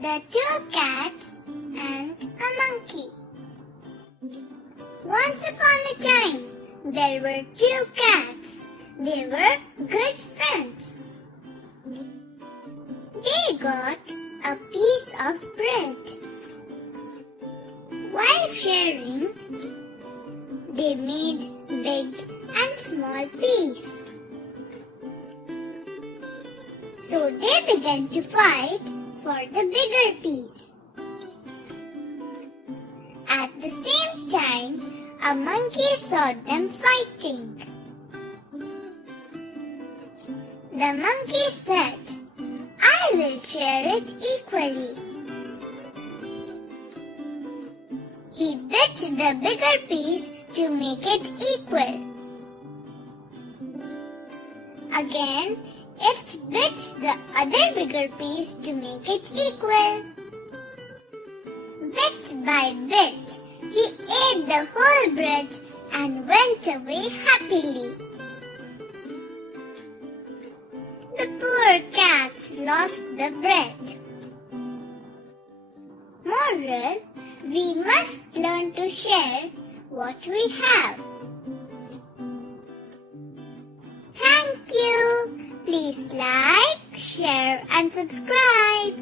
The Two Cats and a Monkey. Once upon a time, there were two cats. They were good friends. They got a piece of bread. While sharing, they made big and small peace. So they began to fight for the bigger piece. At the same time, a monkey saw them fighting. The monkey said, "I will share it equally." He bit the bigger piece to make it equal. Again, it bit the other bigger piece to make it equal. Bit by bit, he ate the whole bread and went away happily. The poor cats lost the bread. Moral: we must learn to share what we have. Thank you. Please like, share and subscribe.